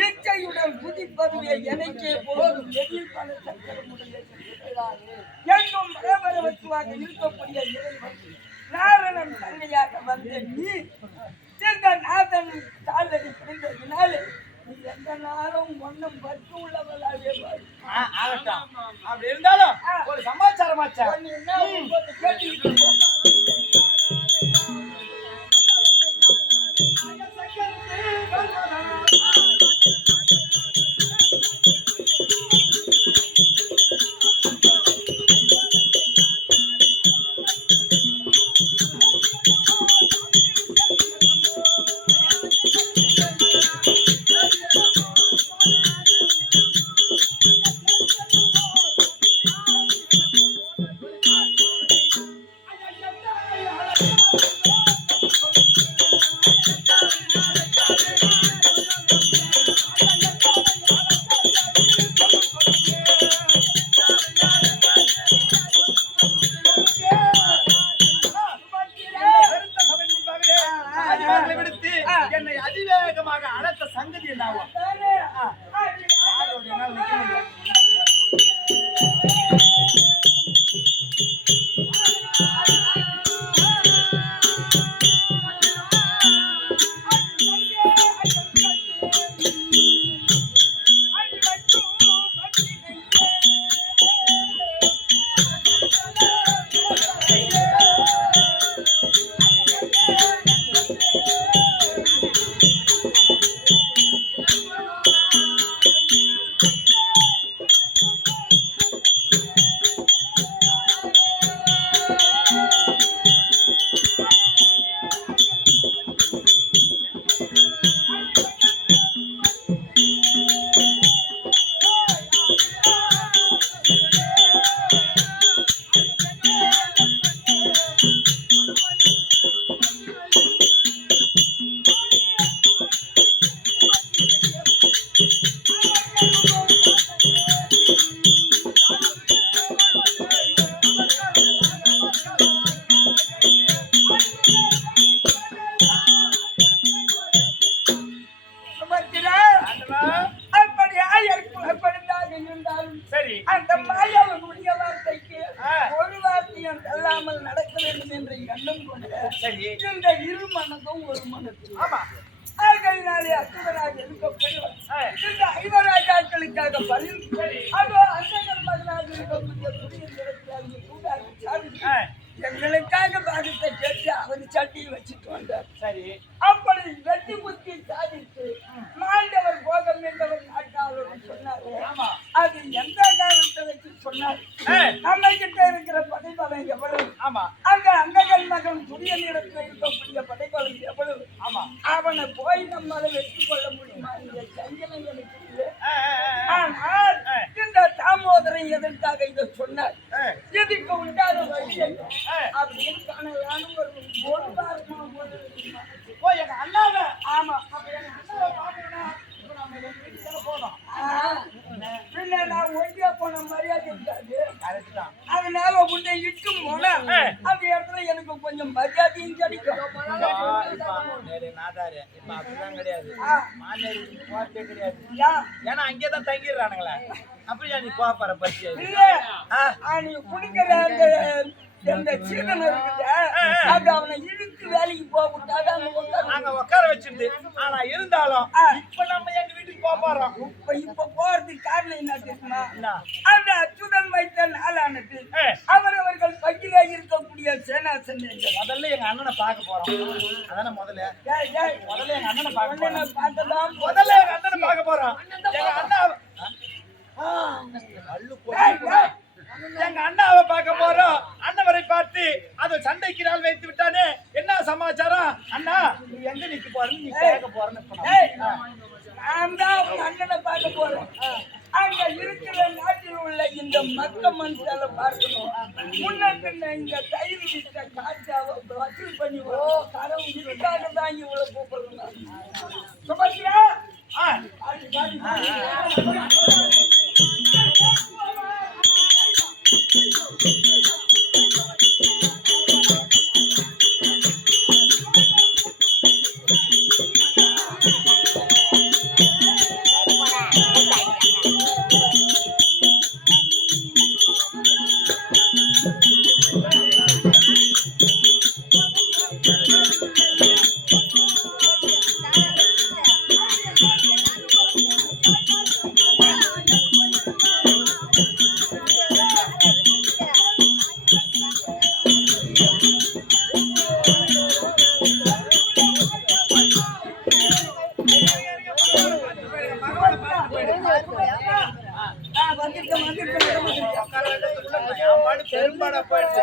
இச்சையுடன் குதிப்பதுவே எனக்கே போதும் எதில் பல சக்கரமுடைய என்னும் பரபரவத்துவாக இருக்கக்கூடிய இறைவன் நாரணன் தங்கையாக வந்த நீ இந்த நாதன் காலடி பிடிந்ததினாலே நீ எந்த நாளும் ஒன்னும் பற்று உள்ளவளாகவே ஆகட்டும். அப்படி இருந்தாலும் ஒரு சமாச்சாரமாச்சா கேட்டு என்னை அதிவேகமாக அழைத்த சங்கதி என்னாகும்? ஆண்டவா. அப்படியா எப்படிதாக இருந்தாலும் சரி அந்த மாயாவினுடைய வார்த்தைக்கு ஆ. ஒரு வார்த்தையும் தள்ளாமல் நடக்க வேண்டும் என்ற எண்ணம் கொண்ட சரி இந்த இரு மனதும் ஒரு மனது ஆமா ஆகையினாலே அசுரராக இருக்கப்படுவார் ஆ. இந்த ஐவராஜாக்களுக்காக பதில் அதோ அந்தகர் மகனாக இருக்கக்கூடிய புதிய ஆ. எங்களுக்காக பாகத்தை கேட்டு அவர் சட்டியை வச்சுட்டு வந்தார் சரி அப்படி வெற்றி புத்தி சாதித்து மாண்டவர் போகம் என்றவர் நாட்டாளர் சொன்னாரு ஆமா அது எந்த காரணத்தை வச்சு சொன்னார் ஆ. நம்ம கிட்ட இருக்கிற படைபலம் எவ்வளவு ஆமா அங்க அங்ககன் மகன் துரிய நிறத்தில் இருக்கக்கூடிய படைபலம் எவ்வளவு ஆமா அவனை போய் நம்மால வெற்றி கொள்ள முடியுமா இந்த சஞ்சலம் எனக்கு இல்லை. ஆ, ஆ, ஆ, ஆனால் இந்த தாமோதரன் எதற்காக இதை சொன்னார் ஆ. இதுக்கு உண்டான வழி என்ன? ஆ. அப்படின்னு காணலான்னு ஒரு வாரமா போது ஓ எங்க அண்ணாவை ஆமா அப்ப எங்க அண்ணாவை பார்க்கணும்னா இப்ப நம்ம எங்க வீட்டுக்கு போனோம் பின்ன நான் ஒண்டியா போன மரியாதை இருக்காது கரெக்ட் தான் அதனால உன்னை இட்டு போனா அந்த இடத்துல எனக்கு கொஞ்சம் மரியாதையும் கிடைக்கும் நாதாரு இப்ப அப்படிதான் கிடையாது மாநேரி போறதே கிடையாது ஏன்? ஏன்னா அங்கேதான் தங்கிடுறானுங்களே அப்படியா நீ போற பத்தி இல்ல நீ குடிக்கிற அந்த சீதனம் இருக்குது அது அவனை இழுத்து வேலைக்கு போக விட்டாதான் நாங்க உட்கார வச்சிருந்து ஆனா இருந்தாலும் இப்ப நம்ம எங்க வீட்டுக்கு போறோம் இப்ப போறதுக்கு காரணம் என்ன தெரியுமா என்ன? அந்த அச்சுதன் வைத்த நாளானது அவரவர்கள் பையில இருக்கக்கூடிய சேனாசன் முதல்ல எங்க அண்ணனை பார்க்க போறோம் அதானே முதல்ல முதல்ல எங்க அண்ணனை பார்க்க போறோம் பார்த்தலாம் முதல்ல எங்க அண்ணனை பார்க்க போறோம் எங்க அண்ணா எங்க அண்ணாவை பார்க்க போறோம் அண்ணவரை பார்த்து அதை சண்டைக்கு நாள் வைத்து விட்டானே என்ன சமாச்சாரம் அண்ணா நீ எங்க நிக்க போறன்னு நீ கேட்க போறேன்னு நான் தான் அவங்க அண்ணனை பார்க்க போறேன் அங்க இருக்கிற நாட்டில் உள்ள இந்த மக்க மனுஷால பார்க்கணும் முன்ன பின்ன இந்த தயிர் விட்ட காற்றாவை வசூல் பண்ணி கரம் இதுக்காக தான் இவ்வளவு கூப்பிடுறோம் சுபத்ரா வந்துட்டு பெரும்பாடா போயிடுச்சு